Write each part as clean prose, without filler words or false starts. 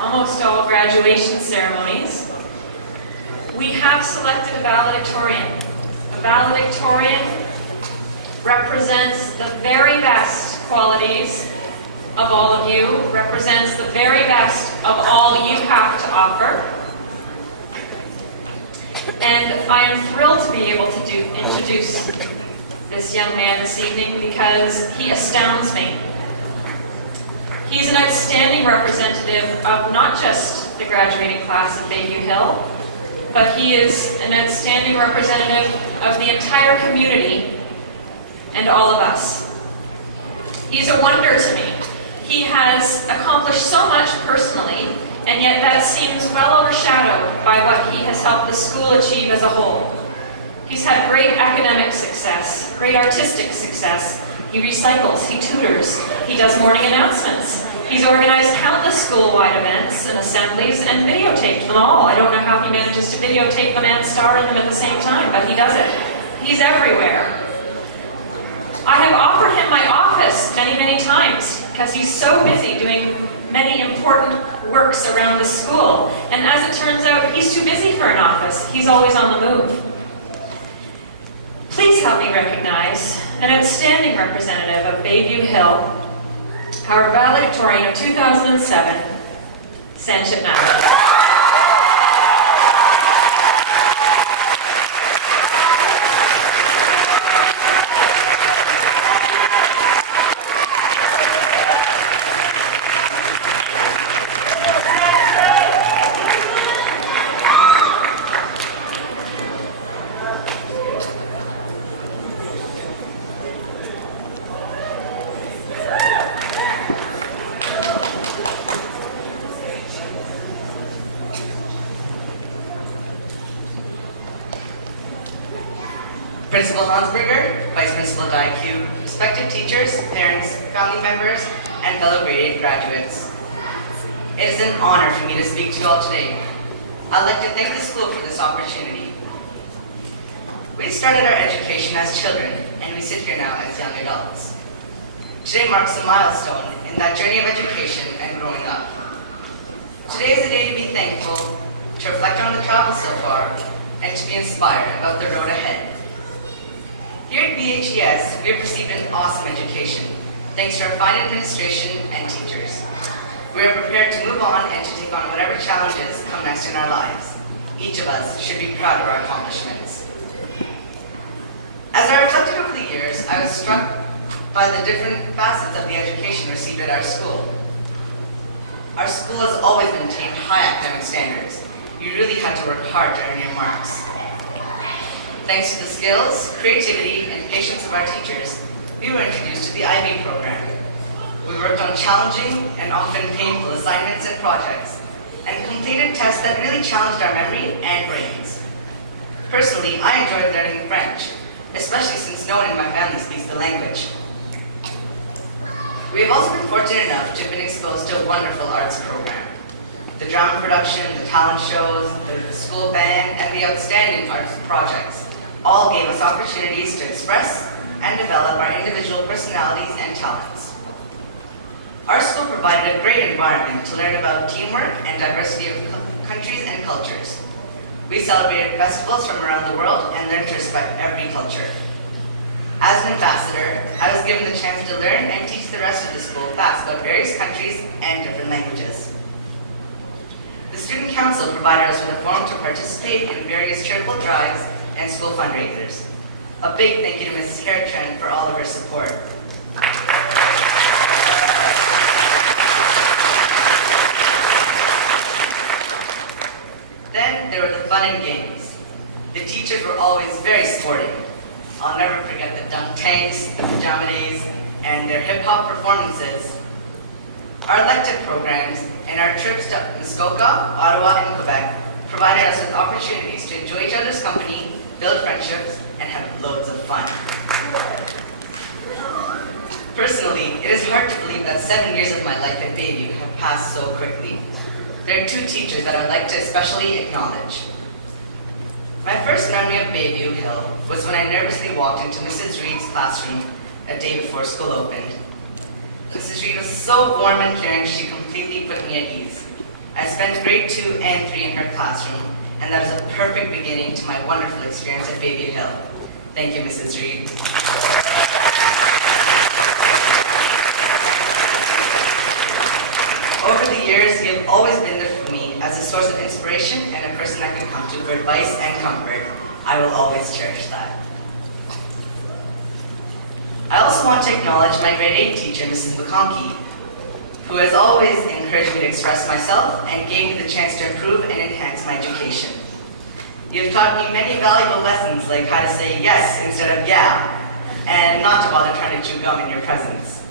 almost all graduation ceremonies, we have selected a valedictorian. A valedictorian represents the very best qualities of all of you, represents the very best of all you have to offer. And I am thrilled to be able to introduce this young man this evening because he astounds me. He's an outstanding representative of not just the graduating class of Bayview Hill, but he is an outstanding representative of the entire community and all of us. He's a wonder to me. He has accomplished so much personally, and yet that seems well overshadowed by what he has helped the school achieve as a whole. He's had great academic success, great artistic success. He recycles, he tutors, he does morning announcements. He's organized countless school-wide events and assemblies and videotaped them all. I don't know how he manages to videotape them and star in them at the same time, but he does it. He's everywhere. I have offered him my office many, many times because he's so busy doing many important works around the school. And as it turns out, he's too busy for an office. He's always on the move. Please help me recognize an outstanding representative of Bayview Hill, our valedictorian of 2007, Sanchit Mathur. Principal Hansberger, Vice Principal Dyke, respected teachers, parents, family members, and fellow grade 8 graduates. It is an honor for me to speak to you all today. I'd like to thank the school for this opportunity. We started our education as children, and we sit here now as young adults. Today marks a milestone in that journey of education and growing up. Today is a day to be thankful, to reflect on the travel so far, and to be inspired about the road ahead. Here at BHES, we have received an awesome education, thanks to our fine administration and teachers. We are prepared to move on and to take on whatever challenges come next in our lives. Each of us should be proud of our accomplishments. As I reflected over the years, I was struck by the different facets of the education received at our school. Our school has always maintained high academic standards. You really had to work hard to earn your marks. Thanks to the skills, creativity, and patience of our teachers, we were introduced to the IB program. We worked on challenging and often painful assignments and projects, and completed tests that really challenged our memory and brains. Personally, I enjoyed learning French, especially since no one in my family speaks the language. We have also been fortunate enough to have been exposed to a wonderful arts program. The drama production, the talent shows, the school band, and the outstanding arts projects all gave us opportunities to express and develop our individual personalities and talents. Our school provided a great environment to learn about teamwork and diversity of countries and cultures. We celebrated festivals from around the world and learned to respect every culture. As an ambassador, I was given the chance to learn and teach the rest of the school facts about various countries and different languages. The Student Council provided us with a forum to participate in various charitable drives and school fundraisers. A big thank you to Mrs. Carrick for all of her support. Then there were the fun and games. The teachers were always very sporting. I'll never forget the dunk tanks, the pajama days, and their hip-hop performances. Our elective programs and our trips to Muskoka, Ottawa, and Quebec provided us with opportunities to enjoy each other's company, build friendships, and have loads of fun. Personally, it is hard to believe that 7 years of my life at Bayview have passed so quickly. There are two teachers that I would like to especially acknowledge. My first memory of Bayview Hill was when I nervously walked into Mrs. Reed's classroom a day before school opened. Mrs. Reed was so warm and caring, she completely put me at ease. I spent grade 2 and 3 in her classroom, and that is a perfect beginning to my wonderful experience at Baby Hill. Thank you, Mrs. Reed. Over the years, you have always been there for me as a source of inspiration and a person I can come to for advice and comfort. I will always cherish that. I also want to acknowledge my grade 8 teacher, Mrs. McConkey, who has always encouraged me to express myself and gave me the chance to improve and enhance my education. You have taught me many valuable lessons, like how to say yes instead of yeah, and not to bother trying to chew gum in your presence.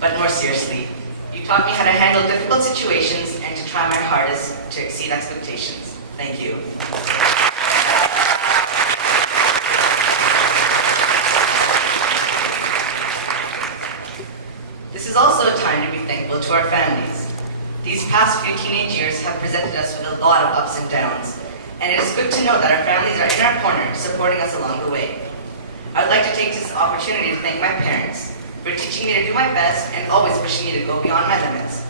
But more seriously, you taught me how to handle difficult situations and to try my hardest to exceed expectations. Thank you. This is also a time to be thankful to our families. These past few teenage years have presented us with a lot of ups and downs, and it is good to know that our families are in our corner, supporting us along the way. I would like to take this opportunity to thank my parents for teaching me to do my best and always pushing me to go beyond my limits,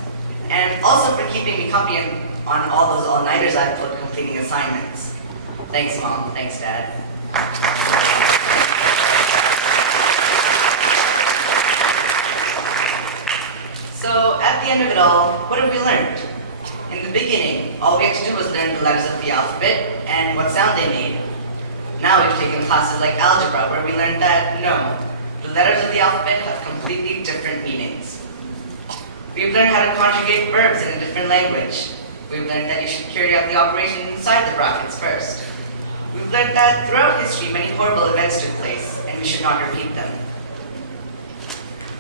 and also for keeping me company on all those all-nighters I've pulled completing assignments. Thanks, Mom. Thanks, Dad. So, at the end of it all, what have we learned? In the beginning, all we had to do was learn the letters of the alphabet and what sound they made. Now we've taken classes like algebra, where we learned that, no, the letters of the alphabet have completely different meanings. We've learned how to conjugate verbs in a different language. We've learned that you should carry out the operation inside the brackets first. We've learned that throughout history, many horrible events took place, and we should not repeat them.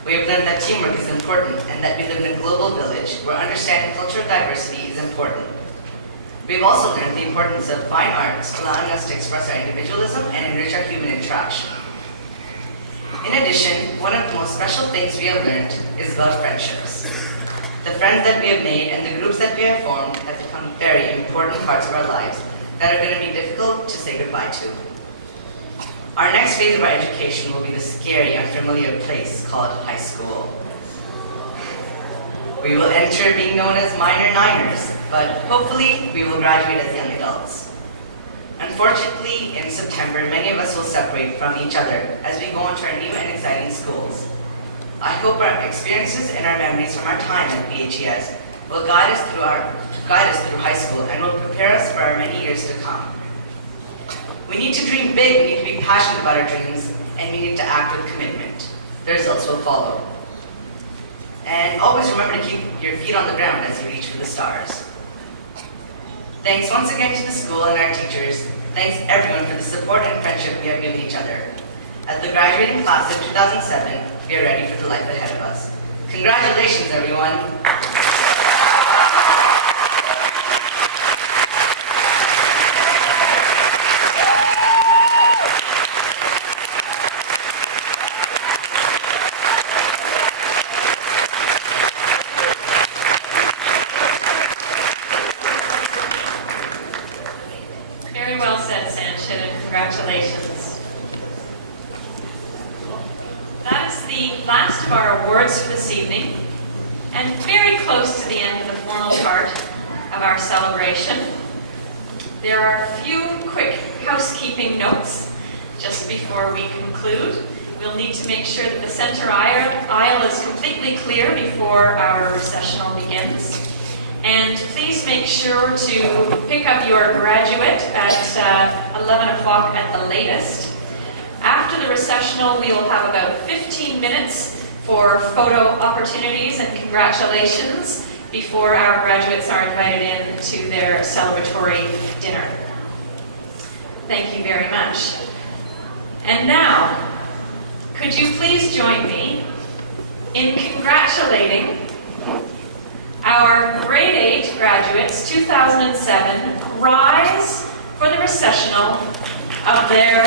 We have learned that teamwork is important, and that we live in a global village where understanding cultural diversity is important. We've also learned the importance of fine arts, allowing us to express our individualism and enrich our human interaction. In addition, one of the most special things we have learned is about friendships. The friends that we have made and the groups that we have formed have become very important parts of our lives that are going to be difficult to say goodbye to. Our next phase of our education will be the scary, unfamiliar place called high school. We will enter being known as minor niners, but hopefully we will graduate as young adults. Unfortunately, in September, many of us will separate from each other as we go into our new and exciting schools. I hope our experiences and our memories from our time at BHES will guide us through high school and will prepare us for our many years to come. We need to dream big, we need to be passionate about our dreams, and we need to act with commitment. The results will follow. And always remember to keep your feet on the ground as you reach for the stars. Thanks once again to the school and our teachers. Thanks everyone for the support and friendship we have given each other. As the graduating class of 2007, we are ready for the life ahead of us. Congratulations, everyone. Very well said, Sanchit, and congratulations. That's the last of our awards for this evening, and very close to the end of the formal part of our celebration. There are a few quick housekeeping notes just before we conclude. We'll need to make sure that the center aisle is completely clear before our recessional begins. And please make sure to pick up your graduate at 11 o'clock at the latest. After the recessional, we will have about 15 minutes for photo opportunities and congratulations before our graduates are invited in to their celebratory dinner. Thank you very much. And now, could you please join me in congratulating our grade 8 graduates, 2007, rise for the recessional of their